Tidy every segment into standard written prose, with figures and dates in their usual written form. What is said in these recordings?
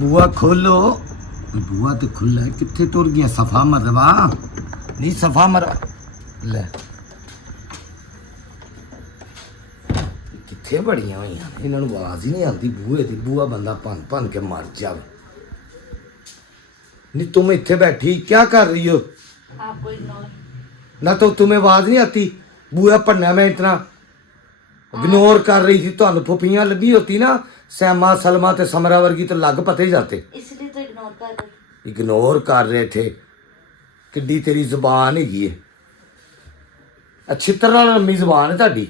बुआ खोलो। बुआ तो खुला है, कितने तुर गया? सफा मरवा नहीं, सफा मरवा ले कितने बड़िया हुई, इन्होंने आवाज ही नहीं आती बूहे की। बूहा बंदा भन भन के मर जाए। नहीं तुम इतने बैठी क्या कर रही हो? ना तो तुम्हें आवाज नहीं आती? बूहा भनना मैं इतना इग्नोर कर रही थी। तो फुफियां लगी होती ना, सैमा सलमा ते समरा वर्गी, तो लग पते ही जाते। इसलिए तो इग्नोर कर रहे थे। किड्डी तेरी जुबान हैगी है, छित्र नाल लम्मी जुबान है ਤੁਹਾਡੀ।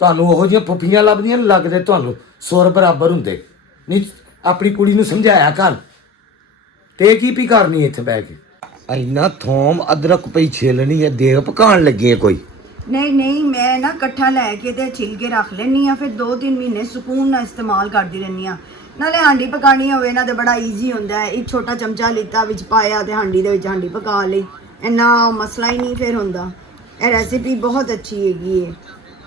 ਤੁਹਾਨੂੰ ਉਹੋ ਜਿਹੀਆਂ ਫੁੱਫੀਆਂ ਲੱਭਦੀਆਂ ਨਹੀਂ ਲੱਗਦੇ, ਤੁਹਾਨੂੰ ਸੁਰ ਬਰਾਬਰ ਹੁੰਦੇ ਨਹੀਂ। ਆਪਣੀ ਕੁੜੀ ਨੂੰ ਸਮਝਾਇਆ ਕਰ। ਤੇ ਕੀ ਪੀ ਕਰਨੀ ਇੱਥੇ ਬਹਿ ਕੇ? ਇੰਨਾ ਥੋਮ ਅਦਰਕ ਪਈ ਛੇਲਣੀ ਹੈ, ਦੇਗ ਪਕਾਉਣ ਲੱਗੀ ਹੈ ਕੋਈ? नहीं नहीं, मैं ना कट्ठा लैके ते छिल के रख लैनी हाँ, फिर 2-3 महीने सुकून ना इस्तेमाल करती रहनी हाँ। नाले हांडी पकानी होवे ना ते बड़ा ईजी होंदा है। एक छोटा चमचा लिता विच पाया ते हांडी दे विच हांडी पका लई, इन्ना मसला ही नहीं फिर होंदा। ये रेसिपी बहुत अच्छी हैगी है।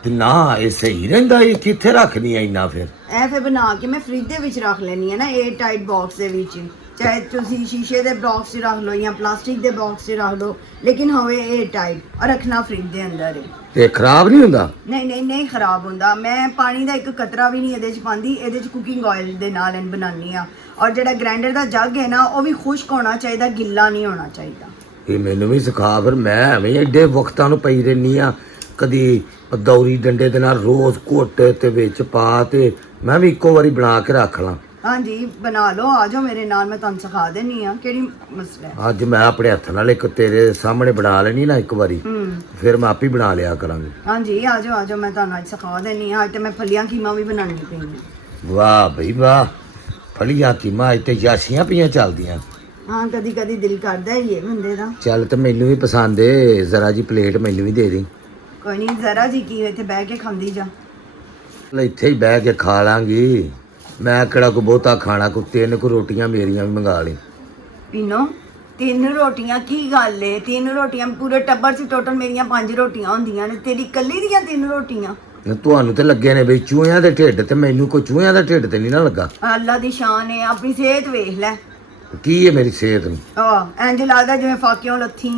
ਤੇ ਨਾ ਇਹ ਸਹੀ ਰਹਿੰਦਾ? ਇਹ ਕਿੱਥੇ ਰੱਖਣੀ ਹੈ ਇੰਨਾ? ਫਿਰ ਇਹ ਫਿਰ ਬਣਾ ਕੇ ਮੈਂ ਫ੍ਰਿਜ ਦੇ ਵਿੱਚ ਰੱਖ ਲੈਣੀ ਹੈ ਨਾ, 에ਅਰ ਟਾਈਟ ਬਾਕਸ ਦੇ ਵਿੱਚ। ਚਾਹੇ ਤੁਸੀਂ ਸ਼ੀਸ਼ੇ ਦੇ ਬਾਕਸ 'ਚ ਰੱਖ ਲਓ ਜਾਂ ਪਲਾਸਟਿਕ ਦੇ ਬਾਕਸ 'ਚ ਰੱਖ ਲਓ, ਲੇਕਿਨ ਹੋਵੇ 에ਅਰ ਟਾਈਟ ਔਰ ਰੱਖਣਾ ਫ੍ਰਿਜ ਦੇ ਅੰਦਰ ਹੈ। ਤੇ ਖਰਾਬ ਨਹੀਂ ਹੁੰਦਾ? ਨਹੀਂ ਨਹੀਂ ਨਹੀਂ, ਖਰਾਬ ਹੁੰਦਾ। ਮੈਂ ਪਾਣੀ ਦਾ ਇੱਕ ਕਤਰਾ ਵੀ ਨਹੀਂ ਇਹਦੇ 'ਚ ਪਾਉਂਦੀ। ਇਹਦੇ 'ਚ ਕੁਕਿੰਗ ਆਇਲ ਦੇ ਨਾਲ ਇਹਨੂੰ ਬਣਾਉਂਦੀ ਆ। ਔਰ ਜਿਹੜਾ ਗ੍ਰਾਈਂਡਰ ਦਾ ਜੱਗ ਹੈ ਨਾ, ਉਹ ਵੀ ਖੁਸ਼ਕ ਹੋਣਾ ਚਾਹੀਦਾ, ਗਿੱਲਾ ਨਹੀਂ ਹੋਣਾ ਚਾਹੀਦਾ। ਇਹ ਮੈਨੂੰ ਵੀ ਸਿਖਾ ਫਿਰ। ਮੈਂ ਐਵੇਂ ਐਡੇ ਵਕਤਾਂ ਨੂੰ ਪਈ ਰਹਿੰਦੀ ਆ, ਕਦੀ ਦੌਰੀ ਡੰਡੇ ਦੇ ਨਾਲ ਰੋਜ਼ ਘੁੱਟ ਤੇ ਵਿੱਚ ਪਾ ਤੇ ਮੈਂ ਵੀ ਇੱਕੋ ਵਾਰੀ ਬਣਾ ਕੇ ਰੱਖ ਲਾਂ। ਹਾਂਜੀ ਬਣਾ ਲਓ, ਆ ਜਾਓ ਮੇਰੇ ਨਾਲ, ਮੈਂ ਤੁਹਾਨੂੰ ਸਿਖਾ ਦੇਣੀ ਆ। ਕਿਹੜੀ ਮਸਲਾ ਹੈ? ਅੱਜ ਮੈਂ ਆਪਣੇ ਹੱਥ ਨਾਲ ਇੱਕ ਤੇਰੇ ਸਾਹਮਣੇ ਬਣਾ ਲੈਣੀ ਨਾ ਇੱਕ ਵਾਰੀ, ਫਿਰ ਮੈਂ ਆਪ ਹੀ ਬਣਾ ਲਿਆ ਕਰਾਂਗੀ। ਹਾਂਜੀ ਆ ਜਾਓ ਮੈਂ ਤੁਹਾਨੂੰ ਅੱਜ ਸਿਖਾ ਦੇਣੀ ਆ। ਅੱਜ ਤੇ ਮੈਂ ਫਲੀਆਂ ਕੀਮਾ ਵੀ ਬਣਾਉਣੀ ਪਈ। ਵਾਹ ਬਈ ਵਾਹ, ਫਲੀਆਂ ਕੀਮਾ ਅੱਜ ਤੇ ਯਾਸੀਆਂ ਪਈਆਂ ਚੱਲਦੀਆਂ। ਹਾਂ ਕਦੀ ਕਦੀ ਦਿਲ ਕਰਦਾ ਹੀ ਹੈ ਬੰਦੇ ਦਾ। ਚੱਲ ਤੇ ਮੈਨੂੰ ਵੀ ਪਸੰਦ ਏ, ਜ਼ਰਾ ਜੀ ਪਲੇਟ ਮੈਨੂੰ ਵੀ ਦੇ ਦੇ। ਕੋਈ ਨਹੀਂ, ਜ਼ਰਾ ਜੀ ਕੀ ਇੱਥੇ ਬਹਿ ਕੇ ਖਾਂਦੀ ਜਾ। ਇੱਥੇ ਹੀ ਬਹਿ ਕੇ ਖਾ ਲਾਂਗੀ। ਮੈਂ ਕਿਹੜਾ ਕੋ ਬਹੁਤਾ ਖਾਣਾ, ਕੋ 3 ਕੁ ਰੋਟੀਆਂ ਮੇਰੀਆਂ ਵੀ ਮੰਗਾ ਲਈ। ਪੀਨੋ 3 ਰੋਟੀਆਂ ਕੀ ਗੱਲ ਏ? 3 ਰੋਟੀਆਂ ਪੂਰੇ ਟੱਬਰ 'ਚ ਟੋਟਲ ਮੇਰੀਆਂ 5 ਰੋਟੀਆਂ ਹੁੰਦੀਆਂ ਨੇ, ਤੇਰੀ ਇਕੱਲੀ ਦੀਆਂ 3 ਰੋਟੀਆਂ? ਤੁਹਾਨੂੰ ਤੇ ਲੱਗੇ ਨੇ ਬਈ ਚੂਹਿਆਂ ਦੇ ਢਿੱਡ, ਤੇ ਮੈਨੂੰ ਕੋਈ ਚੂਹਿਆਂ ਦਾ ਢਿੱਡ ਤੇ ਨਹੀਂ ਨਾ ਲੱਗਾ। ਅੱਲਾ ਦੀ ਸ਼ਾਨ ਹੈ, ਆਪਣੀ ਸਿਹਤ ਵੇਖ ਲੈ। ਕੀ ਹੈ ਮੇਰੀ ਸਿਹਤ ਨੂੰ? ਇੰਜ ਲੱਗਦਾ ਜਿਵੇਂ ਫਾਕਿਓਂ ਲੱਥੀ।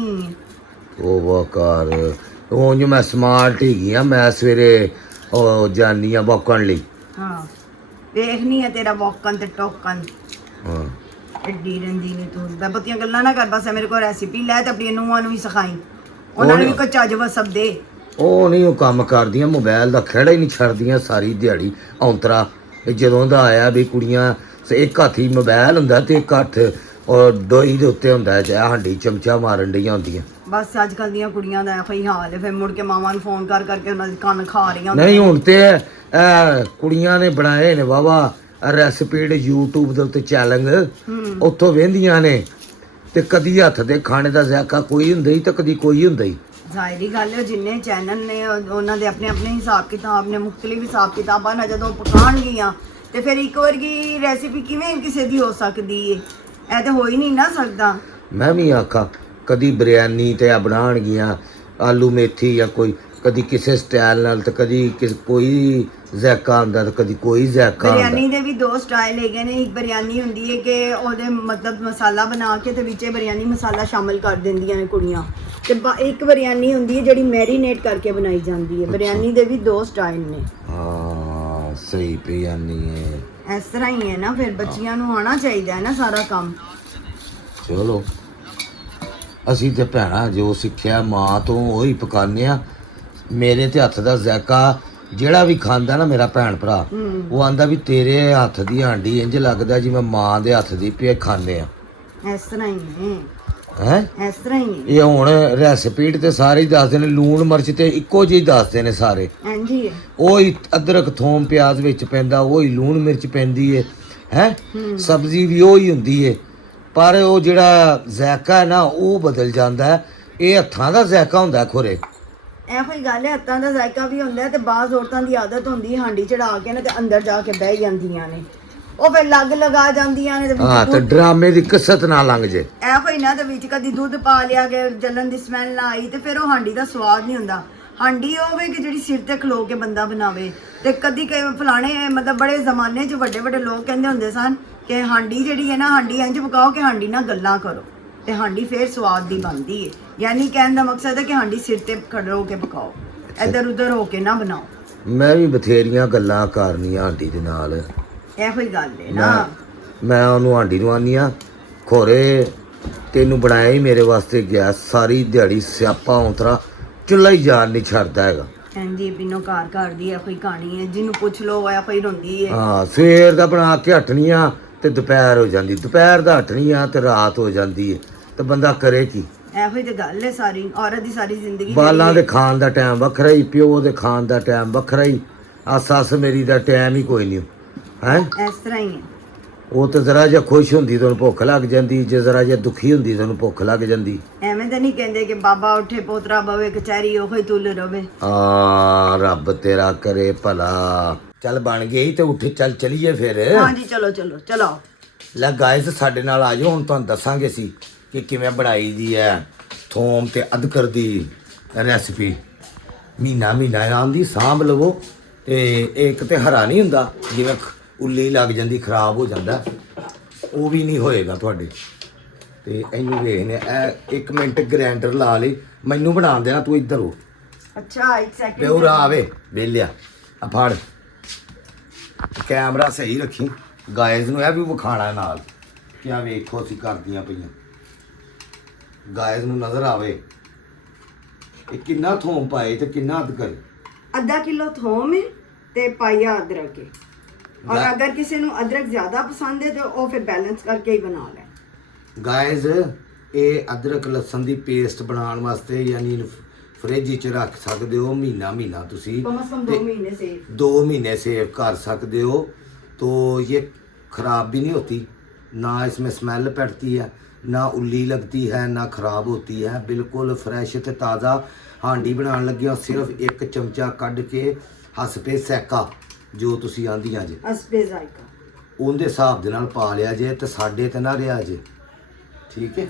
ਉਹ ਵਾਕਾਰ ਉਂਝ ਮੈਂ ਸਮਾਰਟ ਹੈਗੀ ਆ। ਮੈਂ ਸਵੇਰੇ ਉਹ ਜਾਨੀ ਆ ਵੋਕਣ ਲਈ। ਹਾਂ ਵੇਖਨੀ ਹੈ ਤੇਰਾ ਵੋਕਣ ਤੇ ਟੋਕਣ। ਹਾਂ ਐਡੀ ਰਹਿੰਦੀ ਨਹੀਂ ਤੂੰ। ਬੱਤੀਆਂ ਗੱਲਾਂ ਨਾ ਕਰ, ਬਸ ਮੇਰੇ ਕੋਲ ਰੈਸਿਪੀ ਲੈ ਤੇ ਆਪਣੀ ਨੂੰਹਾਂ ਨੂੰ ਵੀ ਸਿਖਾਈ, ਉਹਨਾਂ ਨੂੰ ਵੀ ਕੋਈ ਚੱਜ ਵਸਬ ਦੇ। ਉਹ ਨਹੀਂ ਉਹ ਕੰਮ ਕਰਦੀਆਂ, ਮੋਬਾਈਲ ਦਾ ਖਹਿੜਾ ਹੀ ਨਹੀਂ ਛੱਡਦੀਆਂ ਸਾਰੀ ਦਿਹਾੜੀ। ਔਂਤਰਾ ਜਦੋਂ ਦਾ ਆਇਆ ਵੀ ਕੁੜੀਆਂ ਇੱਕ ਹੱਥ ਹੀ ਮੋਬਾਈਲ ਹੁੰਦਾ ਤੇ ਇੱਕ ਹੱਥ ਔਰ ਦੋਈ ਦੇ ਉੱਤੇ ਹੁੰਦਾ, ਚਾਹੇ ਹਾਂਡੀ ਚਮਚਾ ਮਾਰਨ ਡੀਆਂ ਹੁੰਦੀਆਂ। ਬਸ ਅੱਜ ਕੱਲ੍ਹ ਦੀਆਂ ਕੁੜੀਆਂ ਦਾ ਇਹੋ ਹੀ ਹਾਲ ਹੈ। ਫਿਰ ਮੁੜ ਕੇ ਮਾਵਾਂ ਨੂੰ ਫੋਨ ਕਰ ਕਰਕੇ ਉਹਨਾਂ ਦੇ ਕੰਨ ਖਾ ਰਹੀਆਂ। ਨਹੀਂ ਹੁਣ ਤੇ ਕੁੜੀਆਂ ਨੇ ਬਣਾਏ ਨੇ ਵਾਵਾ ਰੈਸਪੀ YouTube ਦੇ ਉੱਤੇ ਚੈਲੰਜ, ਉੱਥੋਂ ਵਹਿੰਦੀਆਂ ਨੇ ਤੇ ਕਦੀ ਹੱਥ ਦੇ ਖਾਣੇ ਦਾ ਜ਼ਾਇਕਾ ਕੋਈ ਹੁੰਦਾ ਹੀ ਤੇ ਕਦੀ ਕੋਈ ਹੁੰਦਾ ਹੀ। ਜ਼ਾਹਿਰੀ ਗੱਲ ਹੈ, ਜਿੰਨੇ ਚੈਨਲ ਨੇ ਉਹਨਾਂ ਦੇ ਆਪਣੇ ਆਪਣੇ ਹਿਸਾਬ ਕਿਤਾਬ ਨੇ, ਮੁਖਤਲਿਫ ਹਿਸਾਬ ਕਿਤਾਬਾਂ ਨਾਲ ਜਦੋਂ ਪਕਾਉਣਗੀਆਂ ਤੇ ਫਿਰ ਇੱਕ ਵਰਗੀ ਰੈਸਿਪੀ ਕਿਵੇਂ ਕਿਸੇ ਦੀ ਹੋ ਸਕਦੀ ਹੈ? ਇਹ ਤਾਂ ਹੋ ਹੀ ਨਹੀਂ ਨਾ ਸਕਦਾ। ਮੈਂ ਵੀ ਆਖਾਂ ਕਦੀ ਬਿਰਿਆਨੀ ਤੇ ਆ ਬਣਾਉਣਗੀਆਂ ਆਲੂ ਮੇਥੀ ਜਾਂ ਕੋਈ, ਕਦੀ ਕਿਸੇ ਸਟਾਈਲ ਨਾਲ ਤੇ ਕਦੀ ਕੋਈ ਜ਼ਾਇਕਾ ਹੁੰਦਾ ਤੇ ਕਦੀ ਕੋਈ ਜ਼ਾਇਕਾ ਹੁੰਦਾ। ਬਿਰਿਆਨੀ ਦੇ ਵੀ 2 ਸਟਾਈਲ ਹੈਗੇ ਨੇ। ਇੱਕ ਬਿਰਿਆਨੀ ਹੁੰਦੀ ਹੈ ਕਿ ਉਹਦੇ ਮਤਲਬ ਮਸਾਲਾ ਬਣਾ ਕੇ ਤੇ ਵਿੱਚੇ ਬਿਰਿਆਨੀ ਮਸਾਲਾ ਸ਼ਾਮਿਲ ਕਰ ਦਿੰਦੀਆਂ ਨੇ ਕੁੜੀਆਂ, ਤੇ ਇੱਕ ਬਿਰਿਆਨੀ ਹੁੰਦੀ ਹੈ ਜਿਹੜੀ ਮੈਰੀਨੇਟ ਕਰਕੇ ਬਣਾਈ ਜਾਂਦੀ ਹੈ। ਬਿਰਿਆਨੀ ਦੇ ਵੀ 2 ਸਟਾਈਲ ਨੇ। ਹਾਂ ਸਹੀ ਬਿਰਿਆਨੀ ਹੈ। ਇਸ ਤਰ੍ਹਾਂ ਹੀ ਹੈ ਨਾ, ਫਿਰ ਬੱਚੀਆਂ ਨੂੰ ਆਉਣਾ ਚਾਹੀਦਾ ਹੈ ਨਾ ਸਾਰਾ ਕੰਮ। ਚਲੋ ਅਸੀਂ ਤੇ ਭੈਣਾ ਜੋ ਸਿੱਖਿਆ ਮਾਂ ਤੋਂ ਉਹੀ ਪਕਾਉਂਦੇ ਆ। ਮੇਰੇ ਤੇ ਹੱਥ ਦਾ ਜ਼ਾਇਕਾ ਜਿਹੜਾ ਵੀ ਖਾਂਦਾ ਨਾ ਮੇਰਾ ਭੈਣ ਭਰਾ, ਉਹ ਆਂਦਾ ਵੀ ਤੇਰੇ ਹੱਥ ਦੀ ਹਾਂਡੀ ਇੰਜ ਲੱਗਦਾ ਜਿਵੇਂ ਮਾਂ ਦੇ ਹੱਥ ਦੀ ਪੇ ਖਾਂਦੇ ਆ। ਇਸ ਤਰ੍ਹਾਂ ਹੀ ਹੈ ਇਸ ਤਰ੍ਹਾਂ ਹੀ ਇਹ ਹੁਣ ਰੈਸਪੀ ਤੇ ਸਾਰੇ ਹੀ ਦੱਸਦੇ ਨੇ, ਲੂਣ ਮਿਰਚ ਤੇ ਇੱਕੋ ਜਿਹੀ ਦੱਸਦੇ ਨੇ ਸਾਰੇ। ਹਾਂਜੀ ਉਹੀ ਅਦਰਕ ਥੋਮ ਪਿਆਜ਼ ਵਿੱਚ ਪੈਂਦਾ, ਉਹੀ ਲੂਣ ਮਿਰਚ ਪੈਂਦੀ ਹੈ ਸਬਜ਼ੀ ਵੀ ਉਹੀ ਹੁੰਦੀ ਹੈ, ਪਰ ਉਹ ਜਿਹੜਾ ਜ਼ਾਇਕਾ ਹੈ ਨਾ ਉਹ ਬਦਲ ਜਾਂਦਾ ਹੈ। ਇਹ ਹੱਥਾਂ ਦਾ ਜ਼ਾਇਕਾ ਹੁੰਦਾ ਖੋਰੇ। ਇਹੋ ਹੀ ਗੱਲ ਹੈ, ਹੱਥਾਂ ਦਾ ਜ਼ਾਇਕਾ ਵੀ ਹੁੰਦਾ ਤੇ ਬਾਜ਼ ਔਰਤਾਂ ਦੀ ਆਦਤ ਹੁੰਦੀ ਹੈ ਹਾਂਡੀ ਚੜਾ ਕੇ ਨਾ ਤੇ ਅੰਦਰ ਜਾ ਕੇ ਬਹਿ ਜਾਂਦੀਆਂ ਨੇ, ਉਹ ਫਿਰ ਲੱਗ ਲਗਾ ਜਾਂਦੀਆਂ ਨੇ। ਤੇ ਡਰਾਮੇ ਦੀ ਕਿਸਤ ਨਾ ਲੰਘ ਜੇ। ਇਹੋ ਹੀ ਨਾ ਤੇ ਵਿੱਚ ਕਦੀ ਦੁੱਧ ਪਾ ਲਿਆ ਕਿ ਜਲਨ ਦੀ ਸਮੈਲ ਨਾ ਆਈ ਤੇ ਫਿਰ ਉਹ ਹਾਂਡੀ ਦਾ ਸਵਾਦ ਨਹੀਂ ਹੁੰਦਾ। ਹਾਂਡੀ ਉਹ ਹੋਵੇ ਕਿ ਜਿਹੜੀ ਸਿਰ ਤੇ ਖਲੋ ਕੇ ਬੰਦਾ ਬਣਾਵੇ, ਤੇ ਕਦੀ ਕਈ ਫਲਾਣੇ ਮਤਲਬ ਬੜੇ ਜ਼ਮਾਨੇ 'ਚ ਵੱਡੇ ਵੱਡੇ ਲੋਕ ਕਹਿੰਦੇ ਹੁੰਦੇ ਸਨ ਕਿ ਹਾਂਡੀ ਜਿਹੜੀ ਹੈ ਨਾ, ਹਾਂਡੀ ਇੰਜ ਪਕਾਓ ਕਿ ਹਾਂਡੀ ਨਾਲ ਗੱਲਾਂ ਕਰੋ ਤੇ ਹਾਂਡੀ ਫੇਰ ਸਵਾਦ ਦੀ ਬਣਦੀ ਹੈ। ਯਾਨੀ ਕਹਿਣ ਦਾ ਮਕਸਦ ਹੈ ਕਿ ਹਾਂਡੀ ਸਿਰ ਤੇ ਖੜੋ ਕੇ ਪਕਾਓ, ਇੱਧਰ ਉੱਧਰ ਹੋ ਕੇ ਨਾ ਬਣਾਓ। ਮੈਂ ਵੀ ਬਥੇਰੀਆਂ ਗੱਲਾਂ ਕਰਨੀਆਂ ਆਂਟੀ ਦੇ ਨਾਲ। ਇਹੋ ਹੀ ਗੱਲ ਹੈ ਨਾ। ਮੈਂ ਉਹਨੂੰ ਆਂਟੀ ਨੂੰ ਆਨੀ ਆ, ਖੋਰੇ ਤੈਨੂੰ ਬਣਾਇਆ ਹੀ ਮੇਰੇ ਵਾਸਤੇ ਗਿਆ, ਸਾਰੀ ਦਿਹਾੜੀ ਸਿਆਪਾ ਉਤਰਾ ਚੁੱਲ੍ਹਾ ਹੀ ਜਾਣ ਨਹੀਂ ਛੱਡਦਾ ਹੈਗਾ। ਹਾਂਜੀ ਬਿਨੋ ਘਰ ਘਰ ਦੀ ਇਹੋ ਹੀ ਕਹਾਣੀ ਹੈ, ਜਿਹਨੂੰ ਪੁੱਛ ਲਓ ਇਹੋ ਹੀ ਰੋਂਦੀ ਹੈ। ਹਾਂ, ਸਵੇਰ ਦਾ ਬਣਾ ਕੇ ਹਟਣੀ ਆ ਤੇ ਦੁਪਹਿਰ ਹੋ ਜਾਂਦੀ, ਦੁਪਹਿਰ ਦਾ ਹਟਣੀ ਆ ਤੇ ਰਾਤ ਹੋ ਜਾਂਦੀ ਹੈ, ਤੇ ਬੰਦਾ ਕਰੇ ਕੀ? ਇਹੋ ਹੀ ਤੇ ਗੱਲ ਹੈ ਸਾਰੀ ਔਰਤ ਦੀ ਸਾਰੀ ਜ਼ਿੰਦਗੀ। ਬਾਲਾਂ ਦੇ ਖਾਣ ਦਾ ਟਾਈਮ ਵੱਖਰਾ ਹੀ, ਪਿਓ ਦੇ ਖਾਣ ਦਾ ਟਾਈਮ ਵੱਖਰਾ ਹੀ, ਆ ਸੱਸ ਮੇਰੀ ਦਾ ਟਾਈਮ ਹੀ ਕੋਈ ਨਹੀਂ ਹੈ। ਇਸ ਤਰ੍ਹਾਂ ਹੀ ਹੈ। ਉਹ ਤਾਂ ਜ਼ਰਾ ਜਿਹਾ ਖੁਸ਼ ਹੁੰਦੀ ਤਾਂ ਉਹਨੂੰ ਭੁੱਖ ਲੱਗ ਜਾਂਦੀ, ਜੇ ਜ਼ਰਾ ਜਿਹਾ ਦੁਖੀ ਹੁੰਦੀ ਤਾਂ ਉਹਨੂੰ ਭੁੱਖ ਲੱਗ ਜਾਂਦੀ। ਐਵੇਂ ਤਾਂ ਨਹੀਂ ਕਹਿੰਦੇ ਕਿ ਬਾਬਾ ਉੱਠੇ ਪੋਤਰਾ ਬਵੇ ਕਚਹਿਰੀ ਉਹੀ ਤੁਲ ਰਵੇ। ਆ ਰੱਬ ਤੇਰਾ ਕਰੇ ਭਲਾ। ਚੱਲ ਬਣ ਗਈ ਤੇ ਉੱਠ ਚੱਲ ਚਲੀਏ ਫਿਰ। ਹਾਂਜੀ ਚਲੋ ਚਲੋ ਚਲੋ। ਲੈ ਗਾਇਸ ਸਾਡੇ ਨਾਲ ਆ ਜਾਓ, ਹੁਣ ਤੁਹਾਨੂੰ ਦੱਸਾਂਗੇ ਸੀ ਕਿ ਕਿਵੇਂ ਬਣਾਈ ਦੀ ਹੈ ਥੋਮ ਤੇ ਅਦਰਕ ਦੀ ਰੈਸਿਪੀ। ਮਹੀਨਾ ਮਹੀਨਾ ਆਂਦੀ ਸਾਂਭ ਲਵੋ, ਤੇ ਇੱਕ ਤੇ ਹਰਾ ਨਹੀਂ ਹੁੰਦਾ, ਜਿਵੇਂ ਉੱਲੀ ਲੱਗ ਜਾਂਦੀ ਖਰਾਬ ਹੋ ਜਾਂਦਾ, ਉਹ ਵੀ ਨਹੀਂ ਹੋਏਗਾ ਤੁਹਾਡੇ। ਤੇ ਇਹਨੂੰ ਵੇਖਨੇ ਇਹ 1 ਮਿੰਟ ਗ੍ਰਾਈਂਡਰ ਲਾ ਲਈ, ਮੈਨੂੰ ਬਣਾ ਦੇਣਾ, ਤੂੰ ਇੱਧਰ ਹੋ। ਅੱਛਾ 1 ਸੈਕਿੰਡ ਪਿਓਰਾ ਆਵੇ ਵੇਲਿਆ ਆ ਫੜ ਕੈਮਰਾ ਸਹੀ ਰੱਖੀ, ਗਾਇਜ਼ ਨੂੰ ਇਹ ਵੀ ਵਿਖਾਣਾ ਨਾਲ ਕਿ ਆ ਵੇਖੋ ਅਸੀਂ ਕਰਦੀਆਂ ਪਈਆਂ, ਗਾਇਜ਼ ਨੂੰ ਨਜ਼ਰ ਆਵੇ। ਇਹ ਕਿੰਨਾ ਥੋਮ ਪਾਏ ਤੇ ਕਿੰਨਾ ਅਦਰਕ? ਅੱਧਾ ਕਿਲੋ ਥੋਮ ਹੈ ਤੇ ਪਾਈਆ ਅਦਰਕ ਹੈ। ਔਰ ਅਗਰ ਕਿਸੇ ਨੂੰ ਅਦਰਕ ਜ਼ਿਆਦਾ ਪਸੰਦ ਹੈ ਤਾਂ ਉਹ ਫਿਰ ਬੈਲੈਂਸ ਕਰਕੇ ਹੀ ਬਣਾ ਲੈ। ਗਾਇਜ਼ ਇਹ ਅਦਰਕ ਲਸਣ ਦੀ ਪੇਸਟ ਬਣਾਉਣ ਵਾਸਤੇ ਯਾਨੀ ਫ੍ਰਿਜ 'ਚ ਰੱਖ ਸਕਦੇ ਹੋ ਮਹੀਨਾ ਮਹੀਨਾ, ਤੁਸੀਂ कम से कम 2 महीने से 2 महीने सेव कर सकते हो, तो ये ख़राब भी नहीं होती, ना इसमें स्मेल पड़ती है, ना उल्ली लगती है, ना ख़राब होती है, बिल्कुल फ्रैश ते ताज़ा। हांडी बनाने लगे हो, सिर्फ 1 चमचा कढ़ के हस पे सैका जो तुसी आंदियां जे अस्पे जायका उनके हिसाब दे नाल पा लिया जे, ते साडे ते ना रिहा जे, ठीक है?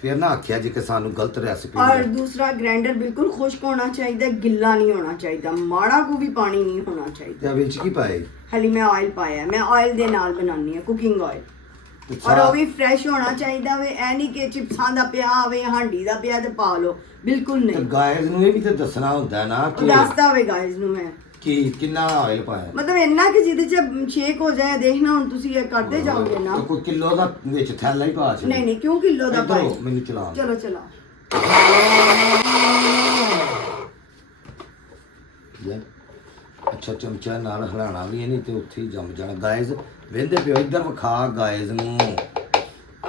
फिर ना आख्या जी कि सानू गलत रेसिपी। और दूसरा ग्राइंडर बिल्कुल खुश्क होना चाहिए, गिल्ला नहीं होना चाहिए, माड़ा को भी पानी नहीं होना चाहिए। ते विच की पाए? हाली मैं ऑयल पाया, मैं ऑयल दे नाल बनानी है, कुकिंग ऑयल। और वो भी फ्रेश होना चाहिए वे, ऐ नहीं कि चिप्सां दा पिया होवे हांडी दा पिया ते पा लो, बिल्कुल नहीं। गाइस नूं ये भी ते दसना हुंदा ना कि दसदा होवे गाइस नूं मैं कि कितना ऑयल पाया, मतलब इन्ना कि जिहदे च शेक हो जाए। देखना हुण तुसी ये करदे जाओगे ना, तो कोई किलो दा विच थैला ही पा छ। नहीं नहीं क्यों किलो दा पाए, मैनू चला चलो चलो ले। अच्छा चमचा नाल हिलाना भी नहीं तो उत्थे ही जम जाना। गाइस वेंदे पियो इधर विखा गाइस नूं,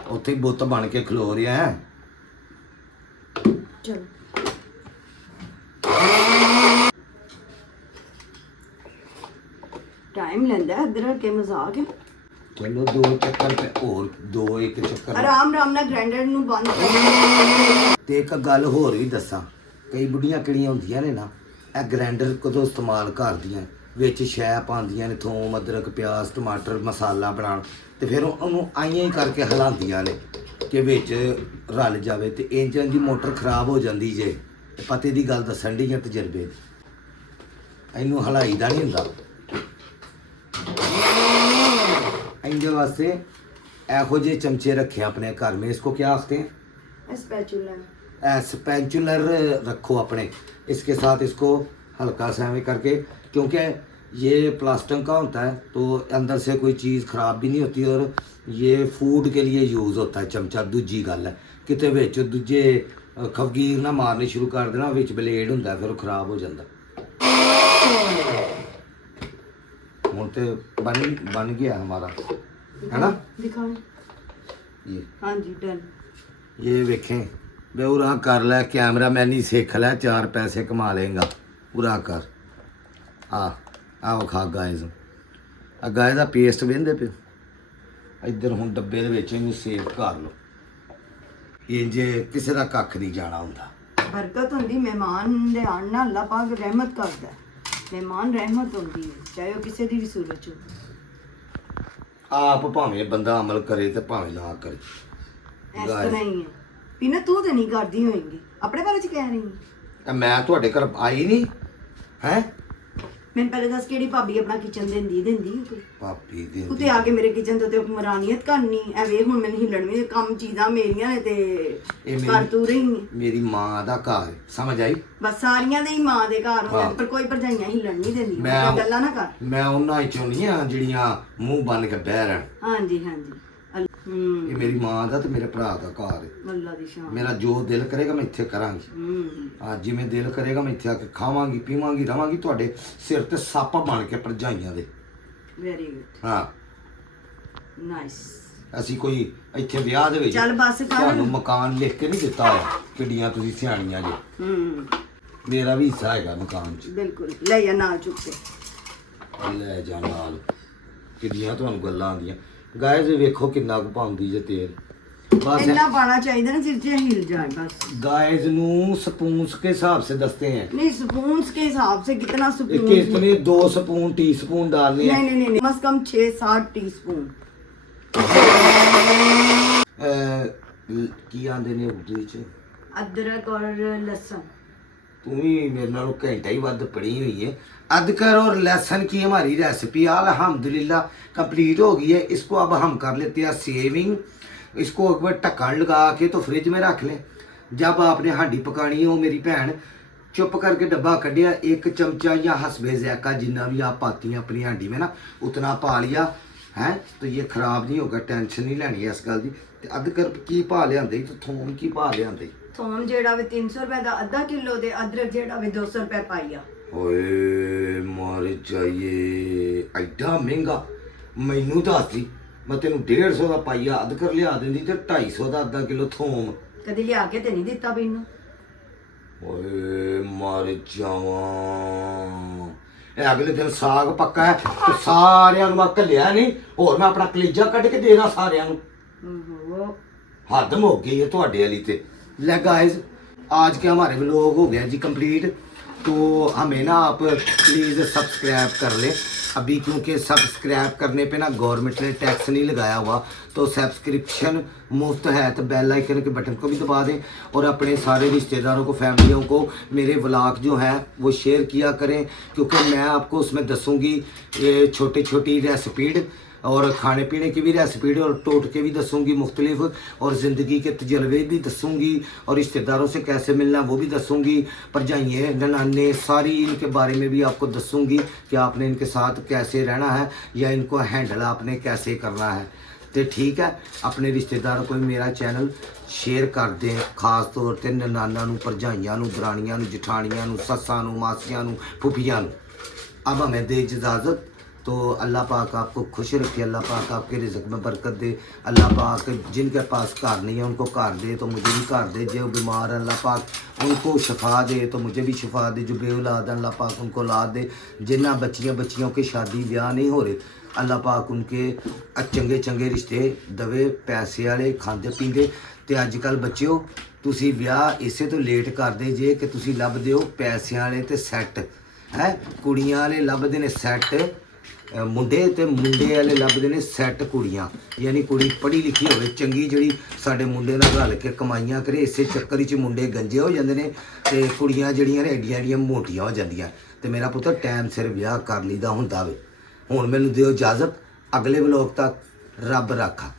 उत्थे ही बुत बन के खलो रिहा है। चलो टाइम लेंदा है अदरक के मजाक है। चलो 2 ਚੱਕਰ ਤੇ ਹੋਰ 1 ਚੱਕਰ आराम आराम ਨਾਲ ਗ੍ਰਾਈਂਡਰ ਨੂੰ ਬੰਦ ਕਰ। ਤੇ ਇੱਕ ਗੱਲ ਹੋਰ ਵੀ ਦੱਸਾਂ, ਕਈ ਬੁੱਢੀਆਂ ਕਿਹੜੀਆਂ ਹੁੰਦੀਆਂ ਨੇ ਨਾ, ਇਹ ਗ੍ਰਾਈਂਡਰ ਕਦੋਂ ਇਸਤੇਮਾਲ ਕਰਦੀਆਂ, ਵਿੱਚ ਸ਼ੈ ਪਾਉਂਦੀਆਂ ਨੇ, ਥੋਮ ਅਦਰਕ ਪਿਆਜ਼ ਟਮਾਟਰ ਮਸਾਲਾ ਬਣਾਉਣ, ਤੇ ਫਿਰ ਉਹਨੂੰ ਆਈਆਂ ਹੀ ਕਰਕੇ ਹਿਲਾਉਂਦੀਆਂ ਨੇ ਕਿ ਵਿੱਚ ਰਲ ਜਾਵੇ, ਤੇ ਇੰਜਨ ਦੀ ਮੋਟਰ ਖਰਾਬ ਹੋ ਜਾਂਦੀ ਜੇ। ਤੇ ਪਤੇ ਦੀ ਗੱਲ ਦੱਸਣ ਦੀ ਜਾਂ ਤਜਰਬੇ ਦੀ, ਇਹਨੂੰ ਹਲਾਈ ਦਾ ਨਹੀਂ ਹੁੰਦਾ। ਇਹਦੇ ਵਾਸਤੇ ਇਹੋ ਜਿਹੇ ਚਮਚੇ ਰੱਖੇ अपने घर में, इसको क्या आखते हैं? स्पैचुला। स्पैचुलर रखो अपने, इसके साथ इसको हल्का सा ऐਵੇਂ करके, क्योंकि ये प्लास्टिक का होता है तो अंदर से कोई चीज़ ख़राब भी नहीं होती, और ये फूड के लिए यूज़ होता है चमचा। दूजी गल है किते विच दूजे खफगीर ना मारने शुरू कर देना, विच ब्लेड हुंदा फिर ख़राब हो जाता। ਹੁਣ ਤੇ बन गया हमारा, है ना? दिखाओ ये हाँ जी डन। ये वेखें बे उरा कर लै, कैमरा मैन ही सीख लै, 4 पैसे कमा लेगा। उरा कर आ खा गाइस, आ गाय का पेस्ट वेंदे पे इधर हुण डब्बे दे विच इहनूं सेव कर लो, इंज किसी का कख नहीं जाना हुंदा। बरकत हुंदी, मेहमान दे आण नाल अल्लाह पाक रहमत करदा है। मेहमान रहमत होंदी है, चाहे वो किसी दी भी सूरत च हो। आप भावें बंदा अमल करे ते भावें ना करे, इस तरह ही है। पीना तू तो नहीं करदी होएगी, अपने बारे च कह रही है। मैं ਤੁਹਾਡੇ ਘਰ ਆਈ ਨਹੀਂ ਹੈ, ਮੈਨੂੰ ਪਹਿਲੇ ਦੱਸ ਕਿਹੜੀ ਭਾਬੀ ਆਪਣਾ ਕਿਚਨ ਦਿੰਦੀ ਭਾਬੀ ਦੇ ਉੱਤੇ ਆ ਕੇ ਮੇਰੇ ਕਿਚਨ ਦੇ ਉੱਤੇ ਹੁਕਮਰਾਨੀਅਤ ਕਰਨੀ ਐਵੇਂ ਹੁਣ ਮੈਨੂੰ ਹਿੱਲਣ ਵੀ ਕੰਮ ਚੀਜ਼ਾਂ ਮੇਰੀਆਂ ਨੇ ਤੇ ਕਰ ਤੂੰ ਰਹੀ ਆਂ। ਮੇਰੀ ਮਾਂ ਦਾ ਘਰ, ਸਮਝ ਆਈ? ਬਸ ਸਾਰੀਆਂ ਦੇ ਹੀ ਮਾਂ ਦੇ ਘਰ ਹੁੰਦੇ ਪਰ ਕੋਈ ਭਰਜਾਈਆਂ ਹਿੱਲਣ ਨਹੀਂ ਦਿੰਦੀਆਂ, ਗੱਲਾਂ ਨਾ ਕਰ। ਮੈਂ ਉਹਨਾਂ ਚੋਂ ਨਹੀਂ ਆ ਜਿਹੜੀਆਂ ਮੂੰਹ ਬੰਨ ਕੇ ਬਹਿ ਰਹਿਣ। ਹਾਂਜੀ ਹਾਂਜੀ ਇਹ ਮੇਰੀ ਮਾਂ ਦਾ ਤੇ ਮੇਰੇ ਭਰਾ ਦਾ ਘਰ ਹੈ। ਅੱਲਾ ਦੀ ਸ਼ਾਨ। ਮੇਰਾ ਜੋ ਦਿਲ ਕਰੇਗਾ ਮੈਂ ਇੱਥੇ ਕਰਾਂਗੀ। ਜਿਵੇਂ ਦਿਲ ਕਰੇਗਾ ਮੈਂ ਇੱਥੇ ਆ ਕੇ ਖਾਵਾਂਗੀ ਪੀਵਾਂਗੀ ਰਵਾਂਗੀ, ਤੁਹਾਡੇ ਸਿਰ ਤੇ ਸੱਪ ਬਣ ਕੇ ਭਰਜਾਈਆਂ ਦੇ। Very good. ਹਾਂ ਨਾਈਸ। ਅਸੀਂ ਕੋਈ ਇੱਥੇ ਵਿਆਹ ਦੇ ਵਿੱਚ ਚੱਲ ਬਸ ਕਰ। ਤੁਹਾਨੂੰ ਮਕਾਨ ਲਿਖ ਕੇ ਨਹੀਂ ਦਿੱਤਾ ਹੋਇਆ, ਕਿੱਡੀਆਂ ਤੁਸੀਂ ਸਿਆਣੀਆਂ ਜੇ। ਮੇਰਾ ਵੀ ਹਿੱਸਾ ਹੈਗਾ ਮਕਾਨ 'ਚ। ਬਿਲਕੁਲ ਲੈ ਜਾ ਨਾਲ ਚੁੱਕ ਕੇ ਲੈ ਜਾ ਨਾਲ। ਕਿੱਡੀਆਂ ਤੁਹਾਨੂੰ ਗੱਲਾਂ ਆਉਂਦੀਆਂ। ਗਾਇਜ਼ ਵੇਖੋ ਕਿੰਨਾ ਕੁ ਪਾਉਂਦੀ ਜੇ ਤੇਲ। बस इतना पाना चाहिए ना सिर से हिल जाए बस। गाइस नू स्पून्स के हिसाब से दसते हैं। नहीं स्पून्स के हिसाब से कितना स्पून? कितने 2 स्पून टी स्पून डालने हैं? नहीं कम से कम 6-7 टीस्पून। की आंदे ने उर्दू च? अदरक और लहसुन। तू भी मेरे नालों घंटा ही वध पड़ी हुई है। अदरक और लहसुन की हमारी रेसिपी अल्हम्दुलिल्लाह कंप्लीट हो गई है। इसको अब हम कर लेते हैं सेविंग। इसको एक बार ढक्कन लगा के तो फ्रिज में रख लें। जब आपने हांडी पकानी हो मेरी भैन चुप करके डब्बा कढ़िया, 1 चमचा या हसबे ज़ायका जितना भी आप पाती हैं अपनी हांडी में ना उतना पा लिया है, तो ये खराब नहीं होगा। टेंशन नहीं लेनी है इस गल की। अदरक की पा लिया तो थोम की पा लिया। थोम जेड़ा वे 300 रुपए का आधा किलो दे, अदरक जेड़ा वे 200 रुपए पाइया। ओए मर जाइए एडा महंगा। मैनू दस दी मैं तेन 150 का पाइया अदरक लिया देंदी ते 250 का आधा किलो थोम। कदी लिया के ते नहीं दिता मैनू। ओए मर जावां। अगले दिन साग पक्का है तो सारियां मैं घलिया नहीं, और मैं अपना कलेजा कट के देना सारियां नू। हद मुक गई है तुहाडे वाली ते। ले गाइस आज के हमारे व्लॉग हो गया जी कंप्लीट। तो हमें ना आप प्लीज़ सब्सक्राइब कर लें अभी, क्योंकि सब्सक्राइब करने पे ना गवर्नमेंट ने टैक्स नहीं लगाया हुआ, तो सब्सक्रिप्शन मुफ्त है। तो बेल आइकन के बटन को भी दबा दें और अपने सारे रिश्तेदारों को फैमिलियों को मेरे व्लॉग जो हैं वो शेयर किया करें, क्योंकि मैं आपको उसमें दसूँगी ये छोटी छोटी रेसिपी और खाने पीने की भी रेसिपी और टोटके भी दसूँगी मुख्तलिफ, और ज़िंदगी के तजर्बे भी दसूँगी, और रिश्तेदारों से कैसे मिलना वो भी दसूँगी, परजाइयाँ ननाने सारी इनके बारे में भी आपको दसूँगी कि आपने इनके साथ कैसे रहना है या इनको हैंडल आपने कैसे करना है। तो ठीक है, अपने रिश्तेदारों को भी मेरा चैनल शेयर कर दें, खास तौर पर ननाना नू, परजाइयां नू, दरानियां नू, जठानियां नू, सस्सां नू, मासियां नू, फुफियां नू। अब हमें दे इजाज़त। तो अल्लाह पाक आपको खुश रखे, अल्लाह पाक आपके रिज़्क़ में बरकत दे, अल्लाह पाक जिनके पास घर नहीं है उनको घर दे तो मुझे भी घर दे, जो बीमार है अल्लाह पाक उनको शफा दे तो मुझे भी शफा दे, जो बेऔलाद है अल्लाह पाक उनको औलाद दे, जिन्ना बच्चियों के शादी ब्याह नहीं हो रहे अल्लाह पाक उनके चंगे चंगे रिश्ते दवे, पैसे वाले खांदे पींदे। तो अजकल बच्चियों तुसी ब्याह इसे तो लेट करदे जे कि तुसी लभदे हो पैसे वाले ते सैट है, कुड़ियां वाले लभदे ने सैट मुंडे ते मुंडे वाले लभदे ने सैट कुड़ियां, यानी कुड़ी पढ़ी लिखी होवे चंगी जिहड़ी साडे मुंडे नाल रल के कमाइयां करे। इसे चक्कर च मुंडे गंजे हो जांदे ने ते कुड़ियां जिहड़ियां ने एडियां एडियां मोटियां हो जांदियां। ते मेरा पुत्तर टाइम सिर विआह कर लीदा हुंदा वे। हुण मैनूं दिओ इजाज़त, अगले व्लॉग तक रब राखा।